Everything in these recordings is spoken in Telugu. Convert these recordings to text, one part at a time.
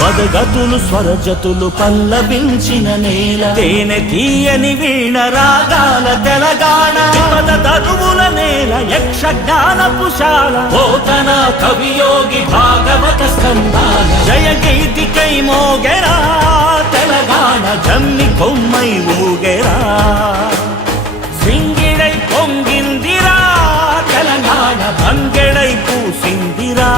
పదగతులు స్వరజతులు పల్లవించిన నేల, తేనె తీయని వీణ రాగాల తెలంగాణ. పద తరువుల నేల యక్షగానపుశాల, పోతన కవియోగి భాగవత స్కందాల. జయ గీతికై మోగెరా తెలంగాణ, జమ్మి కొమ్మై ఊగెరా. సింగిడై పొంగిందిరా తెలంగాణ, బంగెడై పూసిందిరా.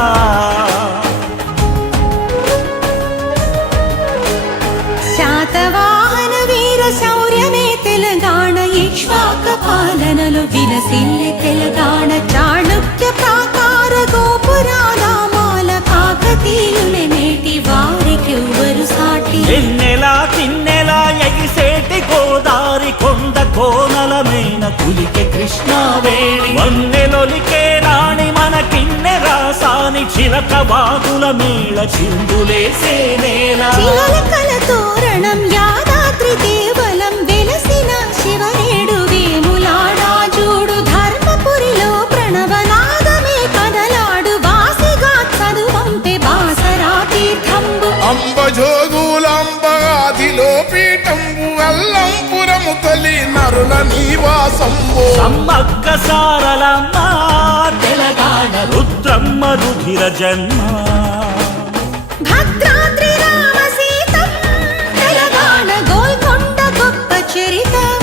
శాతవాహన వీర శౌర్యమే తెలంగాణ, ఇక్ష్వాక పాలనలో విలసిల్లే తెలంగాణ. చాళుక్య ప్రాకార గోపురాల మాల, కాకతీయులే నేటి వారికెవ్వరు సాటి. ఎన్నెలా తిన్నెలా ఎగిసేటి గోదారి, కొండ కోనలమైన కులికే కృష్ణావేణి. వన్నెలొలికే రాణి మన కిన్నె రాసాని, చిలక వాగుల మేళ చిందులేసే నేల. చిలకల తోరణం యాదాద్రి దేవలం, వెలసిన శివనేడు వేములాడా జూడు. ధర్మపురిలో ప్రణవనాదమే కదలాడు, వాసిగా చదువంపే బాసరా తీర్థంబు. అంబజోగులంబగాదిలో పీఠంబు, అల్లంపురము తొలి నరుల నివాసంబు. సమ్మక్క సారలమ్మ తెలంగాణ, రుద్రమ్మ రుధిర జన్మ. భద్రాద్రి రామ సీతం తెలంగాణ, గోల్కొండ గొప్ప చరితం.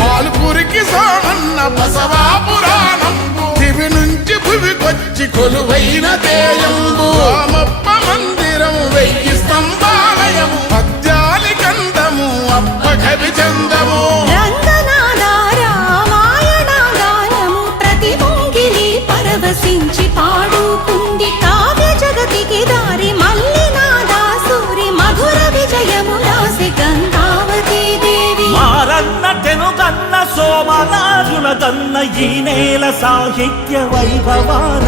పాల్పురికి సోమన్న బసవా పురాణంబు, దివి నుంచి భువికొచ్చి కొలువైన దేయంబు. రామప్ప మందిరం వెయ్యి స్తంభాలయము, పద్యాలి కందము అప్ప కవి చందము. రంగనాథ రామాయణ గానము, ప్రతి ముంగిలి పరవశించి పాడుకుంది. కావ్య జగతికి దారి మల్లినాథ సూరి, మధుర విజయము రాసి గంగావతీ దేవి. మారన్న తెనుగన్న సోమనాథుల దన్న, ఈ నేల సాహిత్య వైభవాల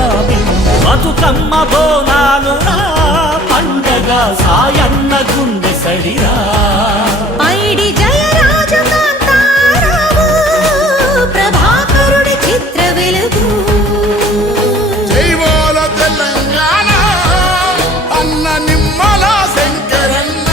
బతుకమ్మ బోనాలు నా పండగ, సాయన్న గుండె సడిరా. పైడి జయరాజు కాంతారావు, ప్రభాకరుడి చిత్ర వెలుగు. జైవాల తెలంగాణ అన్న నిమ్మల శంకరన్న.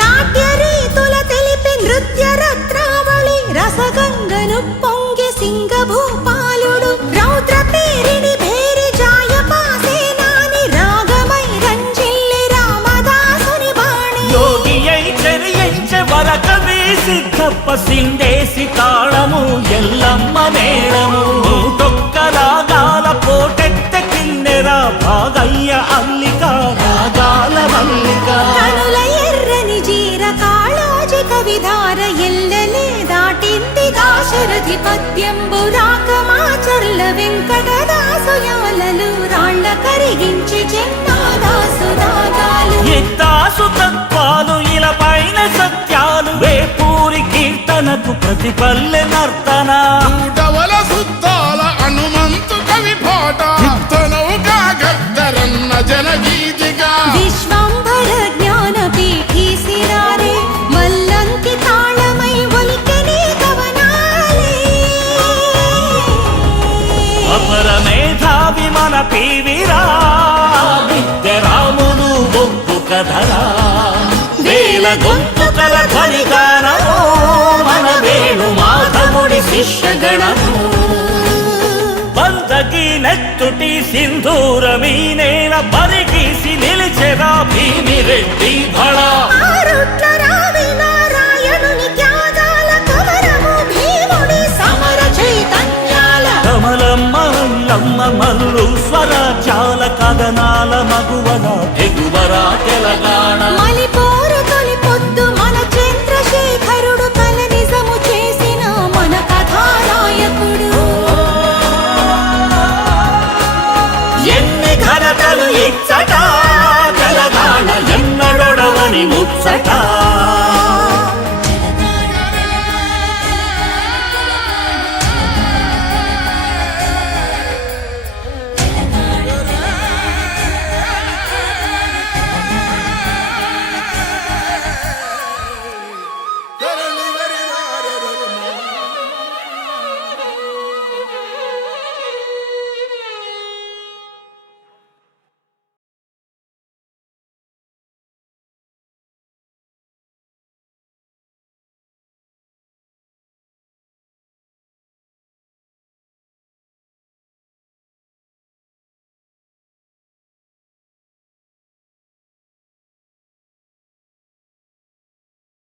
నాట్య రీతుల తెలిపి నృత్య రత్నావళి, రసగంగను పొంగి సింగభూపాలుడు. రౌద్ర పేరిడి భేరి జాయపాసేనాని, రాగమై రంజిల్లి రామదాసుని బాణి. యోగి అయి చెరియించే వరకవి సిద్ధప్ప, సిండేసి తాళము ఎల్లమ్మ మేళము. తొక్క రాగాల పోటెత్త కిన్నెరా, భాగయ్య అల్లిక రాగాల మల్లిక. కనుల ఎర్రని జీర కాళోజి కవిధార, ఎల్లలే దాటింది దాశరథి పద్యంబు. రాకమాచర్ల వెంకటదాసు యాలలు, రాళ్ళ కరిగించి జన్మాదాసు దాగాలు. ఎత్తాసు తత్వాలు ఇలా పైన సత్యాలు, వేపూరి కీర్తనకు ప్రతిపల్లె నర్తన. నూటవల సుద్దాల హనుమంతు కవి పాట, యుక్తనౌగా గద్దరన్న జనగీతిగా. విశ్వంభర జ్ఞాన పీఠీ సిరారే, మల్లంకి తాళమై ఒలికెనే కవనాలే. అపర మేధావి మన పీవిరా, విద్యరాములు బొగ్గు కథరా. వేల గొంతుకల ధ్వనిగానము, మన వేణు మాధవుడి శిష్యగణము. బందకి నెత్తుటి సింధూరమీ నేల, పరిగీసి నిలిచెరా భీమిరెడ్డి భళ. ఆరుట్ల రావి నారాయణుని త్యాగాల కమరము, భీముడి సమర చైతన్యాల. కమలమ్మ అల్లమ్మ మల్లు స్వరాజ్యాల కథనాల మగువల ఎగువరా తెలంగాణ. మలిపోరు తొలి పొద్దు మన చంద్రశేఖరుడు, కల నిజము చేసిన మన కథానాయకుడు. ఎన్ని ఘనతలు ఇచ్చట తెలంగాణ, ఎన్నడొడవని ముచ్చట.